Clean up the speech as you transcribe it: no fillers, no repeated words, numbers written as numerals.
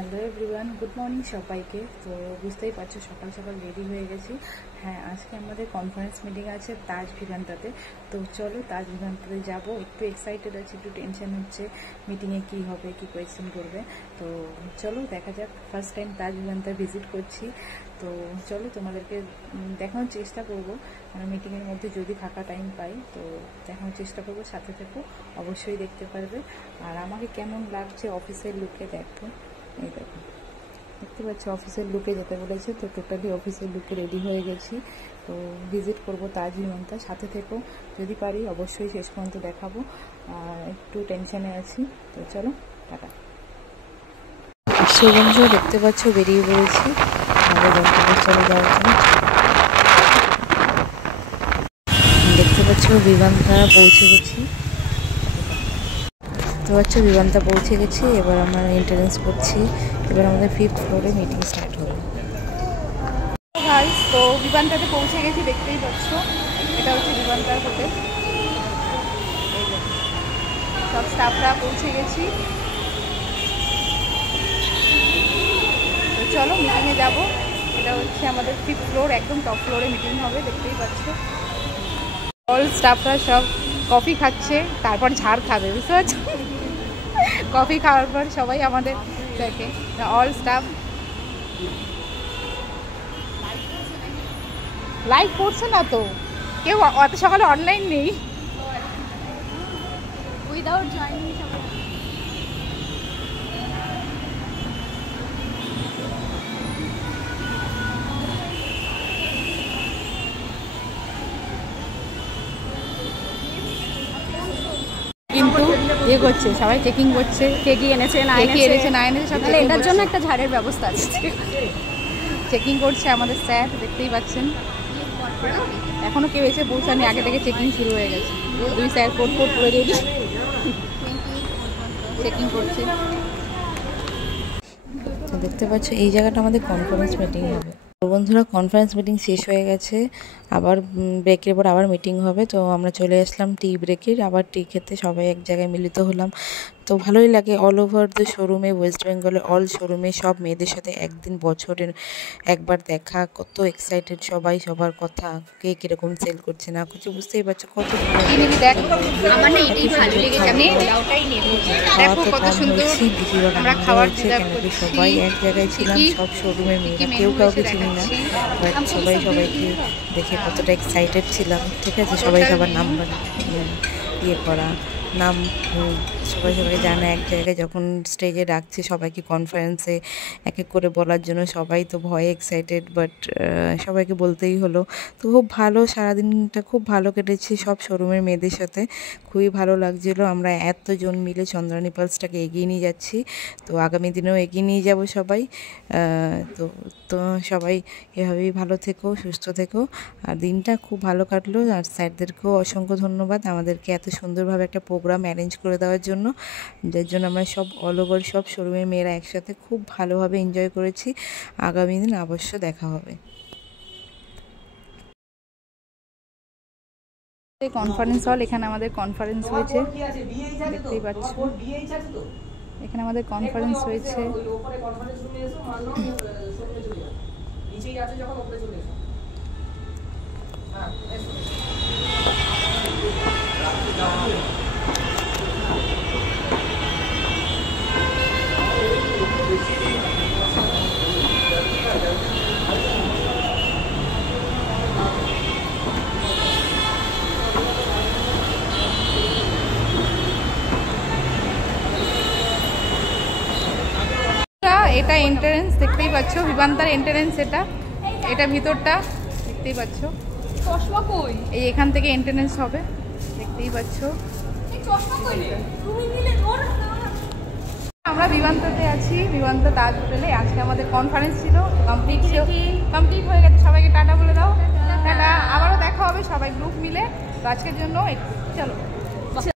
Hello everyone, good morning সবাইকে। তো বুঝতেই পারছো সকাল সকাল রেডি হয়ে গেছি। হ্যাঁ, আজকে আমাদের কনফারেন্স মিটিং আছে তাজ ভিভান্তাতে। তো চলো তাজ ভিভান্তাতে যাবো। একটু এক্সাইটেড আছে, একটু টেনশন হচ্ছে মিটিংয়ে কী হবে, কী কোয়েশ্চেন করবে। তো চলো দেখা যাক, ফার্স্ট টাইম তাজ ভিভান্তা ভিজিট করছি। তো চলো তোমাদেরকে দেখানোর চেষ্টা করবো, মানে মিটিংয়ের মধ্যে যদি ফাঁকা টাইম পাই তো দেখানোর চেষ্টা করবো। সাথে থেকো, অবশ্যই দেখতে পারবে। আর আমাকে কেমন লাগছে অফিসের লুকে দেখো। এই দেখো, দেখতে পাচ্ছি অফিসের লুকে যেতে বলেছে, তো টোটালি অফিসের লুকে রেডি হয়ে গেছি। তো ভিজিট করবো তাজ ভিভান্তা, সাথে থেকো, যদি পারি অবশ্যই শেষ পর্যন্ত দেখাবো। আর একটু টেনশনে আছি, তো চলো টাটা। বন্ধু দেখতে পাচ্ছ বেরিয়ে পড়েছি আমাদের গন্তব্যে চলে যাওয়ার জন্য। দেখতে পাচ্ছ ভিভান্তা পৌঁছে গেছি। দেখতে পাচ্ছ ভিভান্তা পৌঁছে গেছি। এবার আমরা এন্ট্রান্স করছি। এবার আমাদের 5th ফ্লোরে মিটিং স্টার্ট হবে। তো ভিভান্তাতে পৌঁছে গেছি, দেখতেই পাচ্ছ এটা হচ্ছে ভিভান্তার হোটেল। সব স্টাফরা পৌঁছে গেছি। তো চলো মিটিংয়ে যাবো। এটা হচ্ছে আমাদের 5th ফ্লোর, একদম টপ ফ্লোরে মিটিং হবে, দেখতেই পাচ্ছ। অল স্টাফরা সব কফি খাচ্ছে, তারপর ঝাড় খাবে, বুঝতে পারছো। কফি খাওয়ার পর সবাই আমাদের দেখে, অল স্টাফ। লাইভ করছে না তো কেউ, অত সকালে অনলাইন নেই। উইদাউট জয়েনিং কিন্তু ইয়ে করছে, সবাই চেকিং করছে, কে কি এনেছে না এনেছে সব। এটার জন্য একটা ঝাড়ের ব্যবস্থা আছে, চেকিং করছে আমাদের স্যার, দেখতেই পাচ্ছেন। এখনো কেউ এসে পৌঁছানি, আগে থেকে চেকিং শুরু হয়ে গেছে। 2 স্যার কোট পরে রেডি, চেকিং করছে। তো দেখতে পাচ্ছ এই জায়গাটা আমাদের কনফারেন্স মিটিং হবে। তো বন্ধুরা, কনফারেন্স মিটিং শেষ হয়ে গেছে, আবার ব্রেকের পর আবার মিটিং হবে। তো আমরা চলে আসলাম টি ব্রেকের, আবার টি খেতে সবাই এক জায়গায় মিলিত হলাম। তো ভালোই লাগে। অল ওভার দ্য শোরুমে, ওয়েস্ট বেঙ্গলে অল শোরুমে সব মেয়েদের সাথে একদিন বছরের একবার দেখা, কত এক্সাইটেড সবাই, সবার কথা, কে কীরকম সেল করছে না করছে, বুঝতেই পারছো কত সবাই এক জায়গায় ছিলাম, সব শোরুমের মেয়েরা, কেউ কাউকে চিনি না, বাট সবাই সবাইকে দেখে কতটা এক্সাইটেড ছিলাম। ঠিক আছে, সবাই সবার নাম্বার ইয়ে করা, নাম সবাই সবাই জানে। এক জায়গায় যখন স্টেজে ডাকছে সবাইকে কনফারেন্সে এক এক করে বলার জন্য, সবাই তো ভয়ে এক্সাইটেড, বাট সবাইকে বলতেই হলো। তো খুব ভালো, সারাদিনটা খুব ভালো কেটেছে সব শোরুমের মেয়েদের সাথে, খুবই ভালো লাগছিলো। আমরা এতজন মিলে চন্দ্রানী পালসটাকে এগিয়ে নিয়ে যাচ্ছি। তো আগামী দিনেও এগিয়ে নিয়ে যাব সবাই। তো সবাই এভাবেই ভালো থেকো, সুস্থ থেকো। আর দিনটা খুব ভালো কাটলো। আর স্যারদেরকেও অসংখ্য ধন্যবাদ আমাদেরকে এত সুন্দরভাবে একটা প্রোগ্রাম অ্যারেঞ্জ করে দেওয়ার জন্য, যার জন্য আমরা সব অল ওভার সব শোরুমের মেয়েরা একসাথে খুব ভালোভাবে এনজয় করেছি। আগামী দিন অবশ্য দেখা হবে। কনফারেন্স হল, এখানে আমাদের কনফারেন্স হয়েছে, দেখতেই পাচ্ছ এখানে আমাদের কনফারেন্স হয়েছে। এটা এন্ট্রান্স, দেখতেই পাচ্ছ ভিভান্তার এন্ট্রান্স। এটা ভিতরটা দেখতেই পাচ্ছ। চশমা কই? এই এখান থেকে এন্ট্রান্স হবে, দেখতেই পাচ্ছ। আমরা ভিভান্তাতে আছি, ভিভান্তা তাজ হোটেলে। আজকে আমাদের কনফারেন্স ছিল, কমপ্লিট হয়ে গেছে। সবাইকে টাটা বলে দাও। টাটা, আবারও দেখা হবে সবাই গ্রুপ মিলে। তো আজকের জন্য চলো।